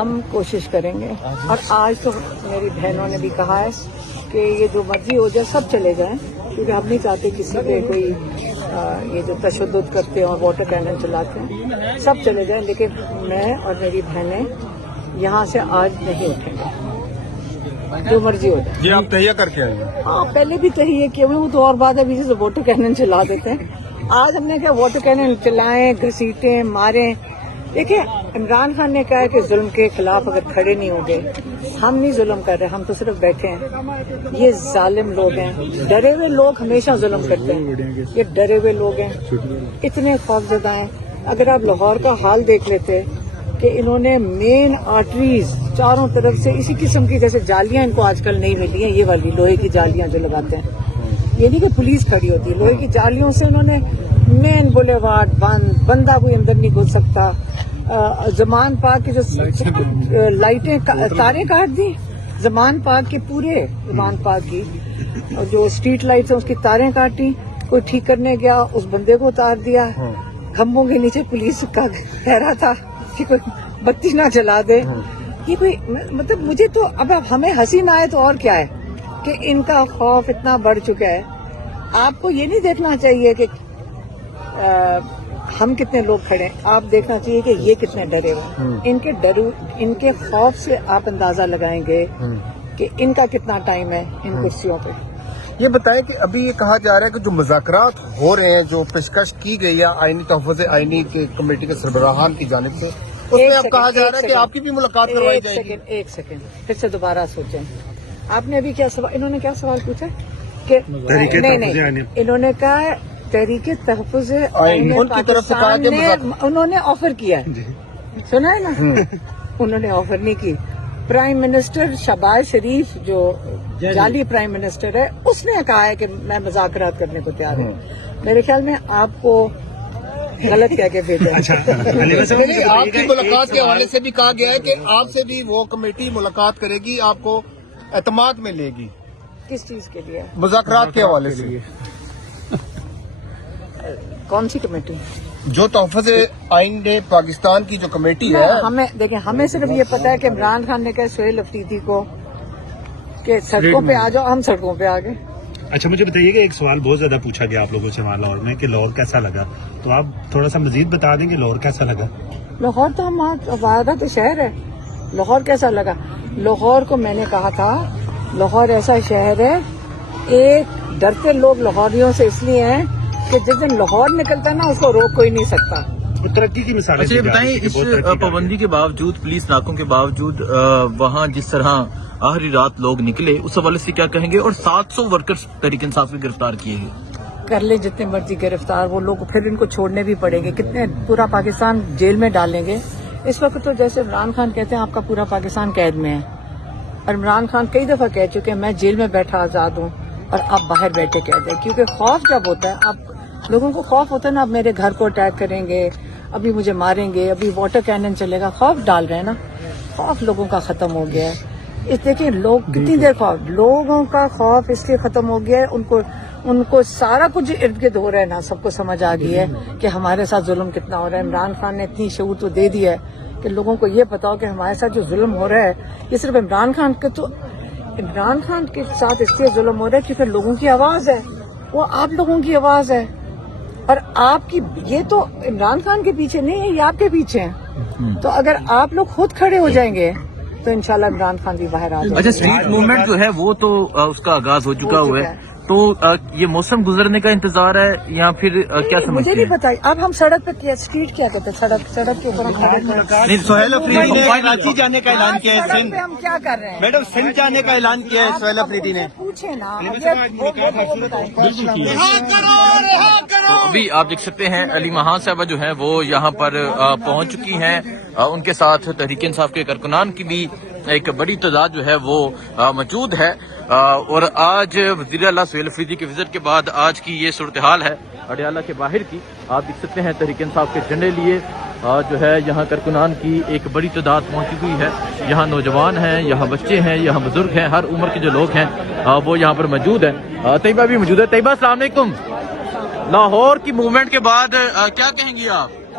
ہم کوشش کریں گے اور آج تو میری بہنوں نے بھی کہا ہے کہ یہ جو مرضی ہو جائے سب چلے جائیں، کیونکہ ہم نہیں چاہتے کسی پہ کوئی یہ جو تشدد کرتے ہیں اور واٹر کینن چلاتے ہیں سب چلے جائیں، لیکن میں اور میری بہنیں یہاں سے آج نہیں اٹھیں گے، جو مرضی ہو جائے۔ جی آپ تہیہ کر کے آئے ہیں؟ ہاں پہلے بھی تہیہ کیے ہوئے، وہ تو اور بات ہے، ابھی سے واٹر کینن چلا دیتے ہیں۔ آج ہم نے کہا واٹر کینن چلائیں، گھسیٹیں، ماریں۔ دیکھیں عمران خان نے کہا کہ ظلم کے خلاف اگر کھڑے نہیں ہوں گے، ہم نہیں ظلم کر رہے، ہم تو صرف بیٹھے ہیں۔ یہ ظالم لوگ ہیں، ڈرے ہوئے لوگ ہمیشہ ظلم کرتے ہیں، یہ ڈرے ہوئے لوگ ہیں، اتنے خوفزدہ ہیں۔ اگر آپ لاہور کا حال دیکھ لیتے کہ انہوں نے مین آرٹریز چاروں طرف سے اسی قسم کی جیسے جالیاں ان کو آج کل نہیں ملی ہیں، یہ والی لوہے کی جالیاں جو لگاتے ہیں، یہ نہیں کہ پولیس کھڑی ہوتی ہے، لوہے کی جالیوں سے انہوں نے مین بولیوارڈ بند، بندہ کوئی اندر نہیں گھس سکتا۔ زمان پاک کی جو لائٹیں تاریں کاٹ دی، زمان پاک کے پورے زمان پاک کی جو اسٹریٹ لائٹس ہیں اس کی تاریں کاٹی، کوئی ٹھیک کرنے گیا اس بندے کو اتار دیا، کھمبوں کے نیچے پولیس کا پہرا تھا کہ کوئی بتی نہ جلا دے۔ یہ کوئی مطلب مجھے تو اب ہمیں ہنسی نہ آئے تو اور کیا ہے کہ ان کا خوف اتنا بڑھ چکا ہے۔ آپ کو یہ نہیں دیکھنا چاہیے کہ ہم کتنے لوگ کھڑے ہیں، آپ دیکھنا چاہیے کہ یہ کتنے ڈرے ہوئے۔ ان کے خوف سے آپ اندازہ لگائیں گے کہ ان کا کتنا ٹائم ہے ان کرسیوں پہ۔ یہ بتائیں کہ ابھی یہ کہا جا رہا ہے کہ جو مذاکرات ہو رہے ہیں، جو پیشکش کی گئی ہے آئینی تحفظ آئینی کے کمیٹی کے سربراہان کی جانب سے، اس میں اب کہا جا رہا ہے کہ آپ کی بھی ملاقات کروائی جائے گی۔ ایک سیکنڈ پھر سے دوبارہ سوچیں، آپ نے ابھی کیا سوال، انہوں نے کیا سوال پوچھا کہ نہیں، انہوں نے کہا تحریک تحفظ ان کی طرف سے کہا کہ انہوں نے آفر کیا ہے، سنا ہے نا، انہوں نے آفر نہیں کی۔ پرائم منسٹر شہباز شریف جو جعلی پرائم منسٹر ہے، اس نے کہا ہے کہ میں مذاکرات کرنے کو تیار ہوں۔ میرے خیال میں آپ کو غلط کہہ کے بھیجا۔ آپ کی ملاقات کے حوالے سے بھی کہا گیا ہے کہ آپ سے بھی وہ کمیٹی ملاقات کرے گی، آپ کو اعتماد میں لے گی۔ کس چیز کے لیے؟ مذاکرات کے حوالے سے۔ کون سی کمیٹی؟ جو تحفظ آئین پاکستان کی جو کمیٹی ہے، ہمیں دیکھیں، ہمیں صرف یہ پتا ہے کہ عمران خان نے کہا سہیل افریدی کو کہ سڑکوں پہ آ جاؤ، ہم سڑکوں پہ آ گئے۔ اچھا مجھے بتائیے کہ ایک سوال بہت زیادہ پوچھا گیا آپ لوگوں سے وہاں لاہور میں کہ لاہور کیسا لگا، تو آپ تھوڑا سا مزید بتا دیں کہ لاہور کیسا لگا؟ لاہور تو ہمارا تو شہر ہے، لاہور کیسا لگا؟ لاہور کو میں نے کہا تھا لاہور ایسا شہر ہے، ایک ڈرتے لوگ لاہوریوں سے اس لیے ہیں کہ جس دن لاہور نکلتا نا اس کو روک کوئی نہیں سکتا۔ ترقی کی مثال۔ اچھا یہ بتائیں، اس پابندی کے باوجود، پولیس ناکوں کے باوجود وہاں جس طرح آخری رات لوگ نکلے، اس حوالے سے کیا کہیں گے؟ اور 700 ورکرز تحریک انصاف کے گرفتار کیے گئے۔ کر لیں جتنے مرضی گرفتار، وہ لوگ پھر ان کو چھوڑنے بھی پڑیں گے، کتنے پورا پاکستان جیل میں ڈالیں گے۔ اس وقت تو جیسے عمران خان کہتے ہیں آپ کا پورا پاکستان قید میں ہے، اور عمران خان کئی دفعہ کہہ چکے ہیں میں جیل میں بیٹھا آزاد ہوں اور آپ باہر بیٹھے قید ہیں، کیونکہ خوف جب ہوتا ہے، آپ لوگوں کو خوف ہوتا ہے نا، اب میرے گھر کو اٹیک کریں گے، ابھی مجھے ماریں گے، ابھی واٹر کینن چلے گا، خوف ڈال رہے ہیں نا، خوف لوگوں کا ختم ہو گیا ہے۔ اس دیکھیں لوگ کتنی دیر خوف، لوگوں کا خوف اس لیے ختم ہو گیا ہے، ان کو سارا کچھ ارد گرد ہو رہا ہے نا، سب کو سمجھ آ گئی ہے کہ ہمارے ساتھ ظلم کتنا ہو رہا ہے۔ عمران خان نے اتنی شعور تو دے دی ہے کہ لوگوں کو یہ پتا ہو کہ ہمارے ساتھ جو ظلم ہو رہا ہے یہ صرف عمران خان کے ساتھ اس لیے ظلم ہو رہا ہے کیونکہ لوگوں کی آواز ہے، وہ آپ لوگوں کی آواز ہے، اور آپ کی یہ تو عمران خان کے پیچھے نہیں ہے، یہ آپ کے پیچھے ہیں۔ تو اگر آپ لوگ خود کھڑے ہو جائیں گے تو انشاءاللہ عمران خان بھی باہر آ جائے گا۔ اچھا اسٹریٹ موومنٹ جو ہے وہ تو اس کا آغاز ہو چکا ہوا ہے، تو یہ موسم گزرنے کا انتظار ہے یا پھر کیا سمجھتے ہیں؟ مجھے نہیں پتا، اب ہم سڑک پہ کیا اسٹریٹ کیا کہتے ہیں، سڑک کے اوپر ہم کھڑے ہیں۔ سہیل افریدی نے کراچی جانے کا اعلان کیا ہے، سڑک پہ ہم کیا کر رہے ہیں؟ میڈم سندھ جانے کا اعلان کیا ہے سہیل افریدی نے۔ پوچھے نا ابھی آپ دیکھ سکتے ہیں علی مہان صاحبہ جو ہیں وہ یہاں پر پہنچ چکی ہیں، ان کے ساتھ تحریک انصاف کے کارکنان کی بھی ایک بڑی تعداد جو ہے وہ موجود ہے، اور آج وزیر اعلیٰ سہیل افریدی کے وزٹ کے بعد آج کی یہ صورتحال ہے اڈیالہ کے باہر کی۔ آپ دیکھ سکتے ہیں تحریک انصاف کے جھنڈے لیے جو ہے یہاں کارکنان کی ایک بڑی تعداد پہنچی ہوئی ہے، یہاں نوجوان ہیں، یہاں بچے ہیں، یہاں بزرگ ہیں، ہر عمر کے جو لوگ ہیں وہ یہاں پر موجود ہیں۔ طیبہ بھی موجود ہے۔ طیبہ السلام علیکم، لاہور کی موومنٹ کے بعد کیا کہیں گی آپ؟